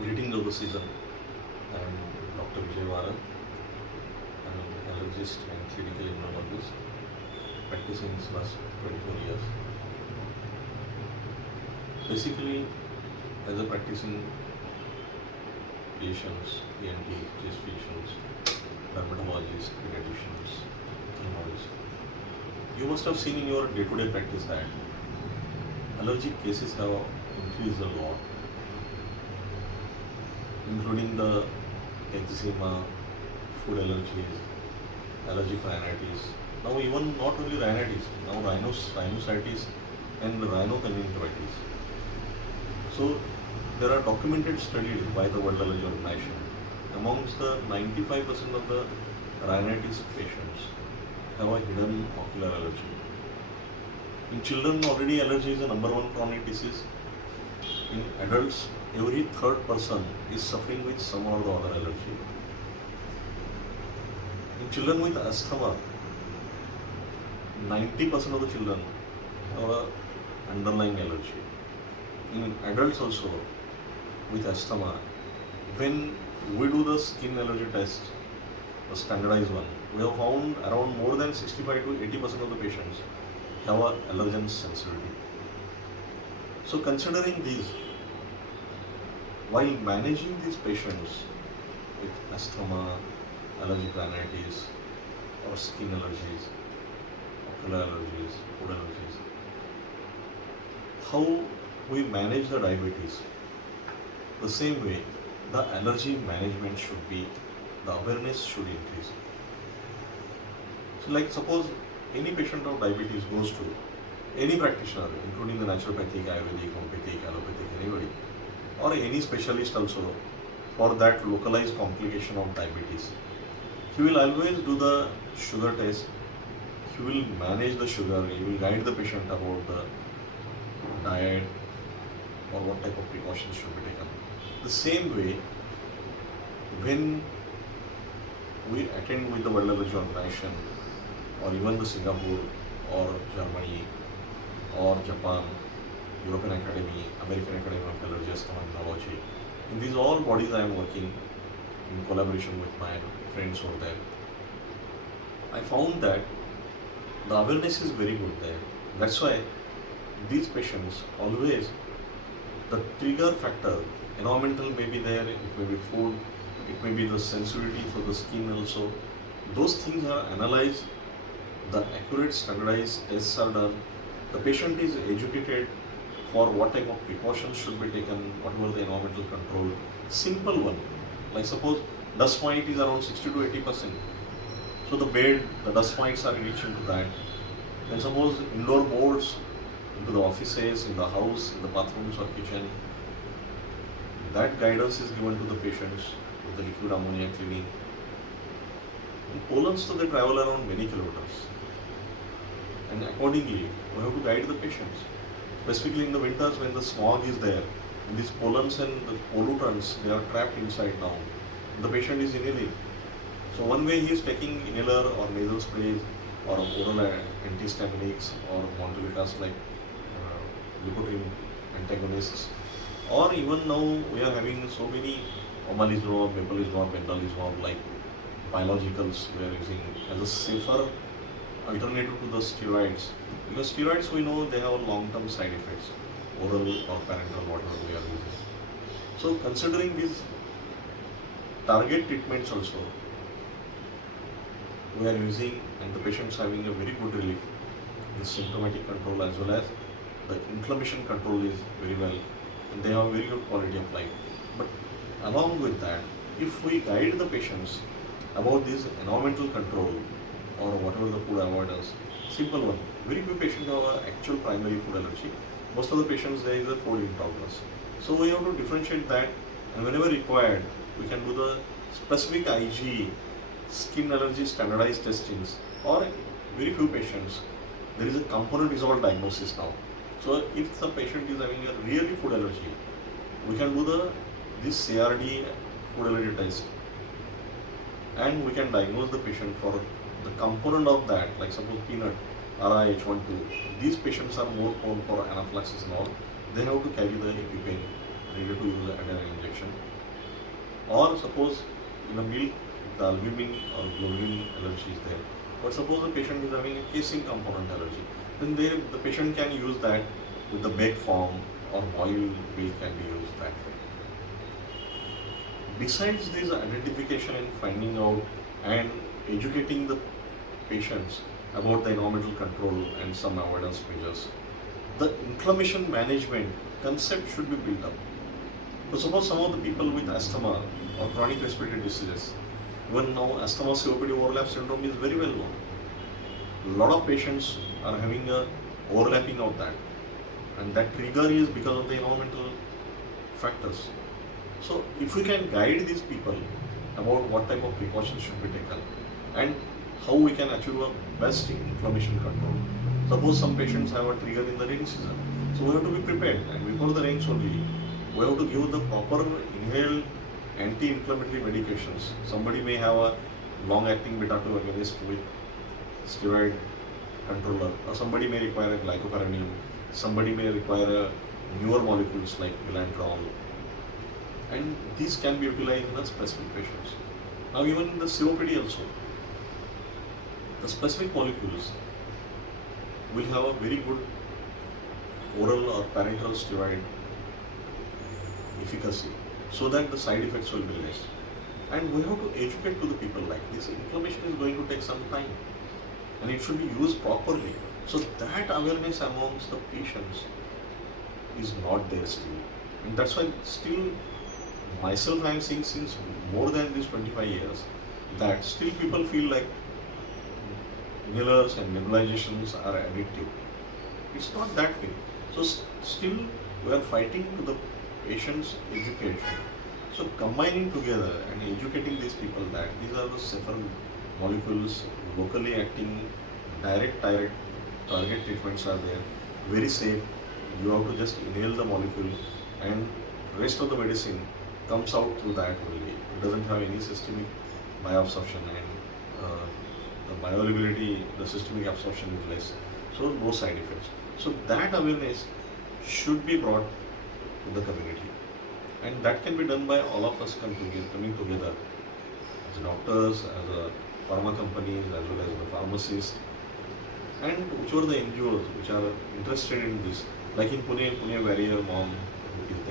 Greetings of the season. I am Dr. Vijay. I am an allergist and clinical immunologist practicing since last 24 years. Basically, as a practicing physicians, ENT, chest physicians, dermatologists, pediatricians, ophthalmologists, you must have seen in your day-to-day practice that allergic cases have increased a lot, including the eczema, food allergies, allergic rhinitis. Now even not only rhinitis, now rhinosinusitis and rhinoconjunctivitis. So there are documented studies by the World Allergy Organization. Amongst the 95% of the rhinitis patients have a hidden ocular allergy. In children, already allergy is the number one chronic disease. In adults, every third person is suffering with some or the other allergy. In children with asthma, 90% of the children have an underlying allergy. In adults also with asthma, when we do the skin allergy test, the standardized one, we have found around more than 65 to 80% of the patients have an allergen sensitivity. So considering these, while managing these patients with asthma, allergic rhinitis, or skin allergies, ocular allergies, food allergies, how we manage the diabetes, the same way the allergy management should be, the awareness should increase. So like suppose any patient of diabetes goes to any practitioner, including the naturopathic, Ayurvedic, homeopathic, allopathic, anybody, or any specialist also for that localized complication of diabetes. He will always do the sugar test, he will manage the sugar, he will guide the patient about the diet or what type of precautions should be taken. The same way, when we attend with the World Allergy Organization or even the Singapore or Germany or Japan, European Academy, American Academy of Allergy, Asthma, Immunology. In these all bodies I am working in collaboration with my friends over there. I found that the awareness is very good there. That's why these patients always, the trigger factor, environmental may be there, it may be food, it may be the sensitivity for the skin also. Those things are analyzed, the accurate standardized tests are done, the patient is educated for what type of precautions should be taken, what was the environmental control. Simple one, like suppose dust mite is around 60 to 80%. So the bed, the dust mites are reaching to that. Then suppose indoor boards into the offices, in the house, in the bathrooms or kitchen, that guidance is given to the patients with the liquid ammonia cleaning. In pollens, so they travel around many kilometers. And accordingly, we have to guide the patients. Specifically in the winters when the smog is there, these pollens and the pollutants, they are trapped inside now. The patient is inhaling. So one way he is taking inhaler or nasal sprays or oral antihistaminics or montelitas like leukotriene antagonists, or even now we are having so many omalizumab, mepolizumab, bendalizumab like biologicals we are using as a safer alternative to the steroids, because steroids we know they have long-term side effects, oral or parenteral, whatever we are using. So considering these target treatments also we are using, and the patients having a very good relief, the symptomatic control as well as the inflammation control is very well, and they have very good quality of life. But along with that, if we guide the patients about this environmental control or whatever the food avoidance, simple one, very few patients have an actual primary food allergy. Most of the patients there is a food intolerance. So we have to differentiate that, and whenever required, we can do the specific IG, skin allergy standardized testings, or very few patients, there is a component resolved diagnosis now. So if the patient is having a really food allergy, we can do this CRD food allergy test, and we can diagnose the patient for the component of that, like suppose peanut, RIH12. These patients are more prone for anaphylaxis and all. They have to carry the EpiPen, ready to use the adrenaline injection. Or suppose in a milk the albumin or globulin allergy is there, but suppose the patient is having a casein component allergy, then the patient can use that with the baked form, or boiled milk can be used that way. Besides this identification and finding out and educating the patients about the environmental control and some avoidance measures, the inflammation management concept should be built up. So suppose some of the people with asthma or chronic respiratory diseases, even now asthma COPD overlap syndrome is very well known. A lot of patients are having a overlapping of that, and that trigger is because of the environmental factors. So if we can guide these people about what type of precautions should be taken and how we can achieve a best inflammation control. Suppose some patients have a trigger in the rainy season, so we have to be prepared, and before the rains only we have to give the proper inhaled anti-inflammatory medications. Somebody may have a long-acting beta-2 agonist with steroid controller, or somebody may require a glycopyramine, somebody may require newer molecules like vilanterol, and these can be utilized in the specific patients. Now even in the COPD also, the specific molecules will have a very good oral or parenteral steroid efficacy, so that the side effects will be less. And we have to educate to the people like this. Inflammation is going to take some time, and it should be used properly. So that awareness amongst the patients is not there still. And that's why still myself I am seeing since more than these 25 years that still people feel like inhalers and nebulizations are addictive. It's not that way. So still we are fighting to the patient's education. So combining together and educating these people that these are the safer molecules, locally acting, direct target treatments are there, very safe. You have to just inhale the molecule, and rest of the medicine comes out through that only. It doesn't have any systemic bioabsorption, and the bioavailability, the systemic absorption is less. So no side effects. So that awareness should be brought to the community, and that can be done by all of us coming together as doctors, as a pharma companies, as well as the pharmacists, and which are the NGOs which are interested in this. Like in Pune Warrior Mom is there.